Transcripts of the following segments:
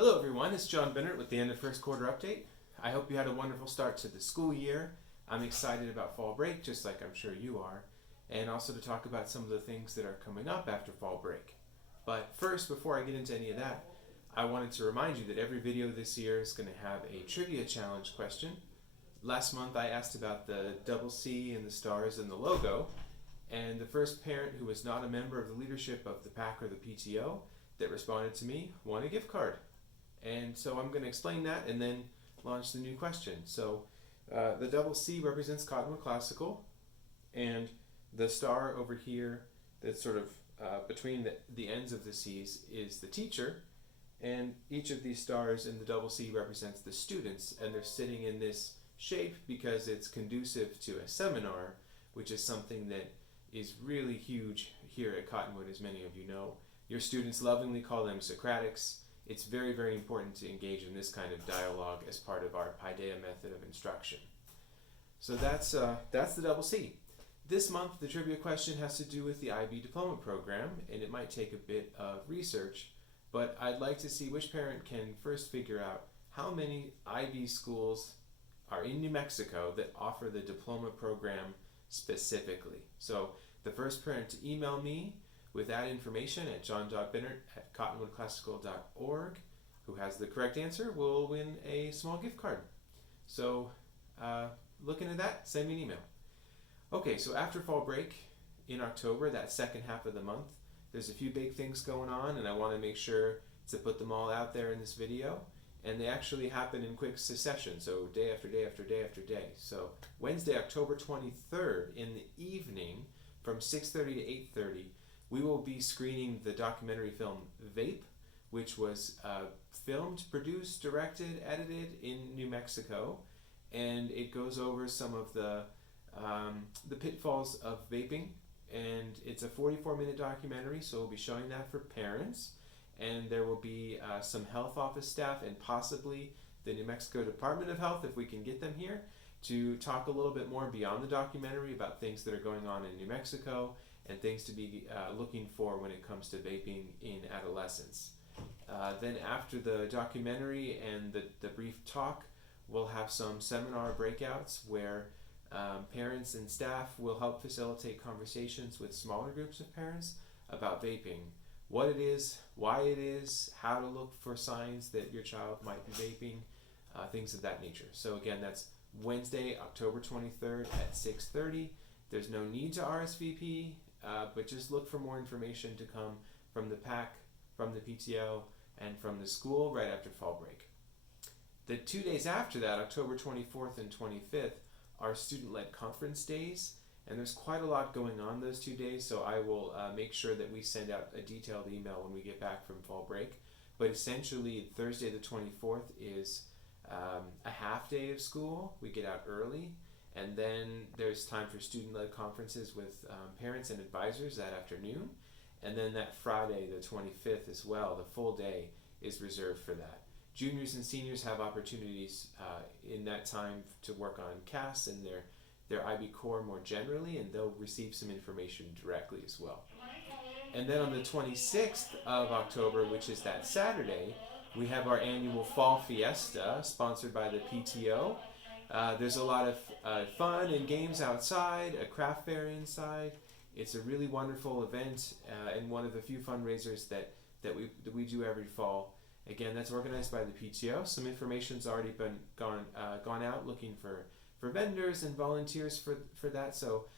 Hello everyone, it's John Binnert with the end of first quarter update. I hope you had a wonderful start to the school year. I'm excited about fall break, just like I'm sure you are, and also to talk about some of the things that are coming up after fall break. But first, before I get into any of that, I wanted to remind you that every video this year is going to have a trivia challenge question. Last month I asked about the double C and the stars and the logo, and the first parent who was not a member of the leadership of the PAC or the PTO that responded to me won a gift card. And so I'm going to explain that and then launch the new question. So the double C represents Cottonwood Classical, and the star over here that's sort of between the ends of the C's is the teacher, and each of these stars in the double C represents the students, and they're sitting in this shape because it's conducive to a seminar, which is something that is really huge here at Cottonwood, as many of you know. Your students lovingly call them Socratics. It's very, very important to engage in this kind of dialogue as part of our Paideia method of instruction. So that's the double C. This month, the trivia question has to do with the IB diploma program, and it might take a bit of research, but I'd like to see which parent can first figure out how many IB schools are in New Mexico that offer the diploma program specifically. So the first parent to email me with that information at john.binnert@cottonwoodclassical.org, who has the correct answer, will win a small gift card. So look into that, send me an email. Okay, so after fall break in October, that second half of the month, there's a few big things going on, and I want to make sure to put them all out there in this video. And they actually happen in quick succession, so day after day after day after day. So Wednesday, October 23rd in the evening from 6:30 to 8:30, we will be screening the documentary film Vape, which was filmed, produced, directed, edited in New Mexico, and it goes over some of the pitfalls of vaping. And it's a 44-minute documentary, so we'll be showing that for parents, and there will be some health office staff and possibly the New Mexico Department of Health, if we can get them here, to talk a little bit more beyond the documentary about things that are going on in New Mexico and things to be looking for when it comes to vaping in adolescence. Then after the documentary and the brief talk, we'll have some seminar breakouts where parents and staff will help facilitate conversations with smaller groups of parents about vaping, what it is, why it is, how to look for signs that your child might be vaping, things of that nature. So again, that's Wednesday, October 23rd at 6:30. There's no need to RSVP, but just look for more information to come from the PAC, from the PTO, and from the school right after fall break. The 2 days after that, October 24th and 25th, are student-led conference days, and there's quite a lot going on those 2 days, so I will make sure that we send out a detailed email when we get back from fall break. But essentially, Thursday the 24th is a half day of school. We get out early, and then there's time for student-led conferences with parents and advisors that afternoon, and then that Friday the 25th as well, the full day is reserved for that. Juniors and seniors have opportunities in that time to work on CAS and their IB core more generally, and they'll receive some information directly as well. And then on the 26th of October, which is that Saturday, we have our annual Fall Fiesta, sponsored by the PTO. There's a lot of fun and games outside, a craft fair inside. It's a really wonderful event and one of the few fundraisers that we do every fall. Again, that's organized by the PTO. Some information's already been gone out looking for vendors and volunteers for that, so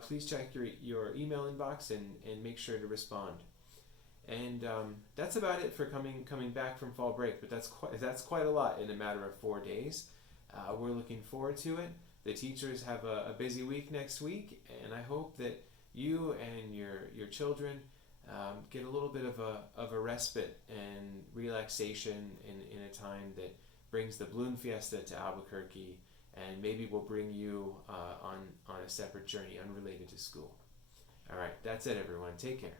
please check your email inbox and make sure to respond. And that's about it for coming back from fall break, but that's quite a lot in a matter of 4 days. We're looking forward to it. The teachers have a busy week next week, and I hope that you and your children get a little bit of a respite and relaxation in a time that brings the Balloon Fiesta to Albuquerque, and maybe will bring you on a separate journey unrelated to school. All right, that's it everyone. Take care.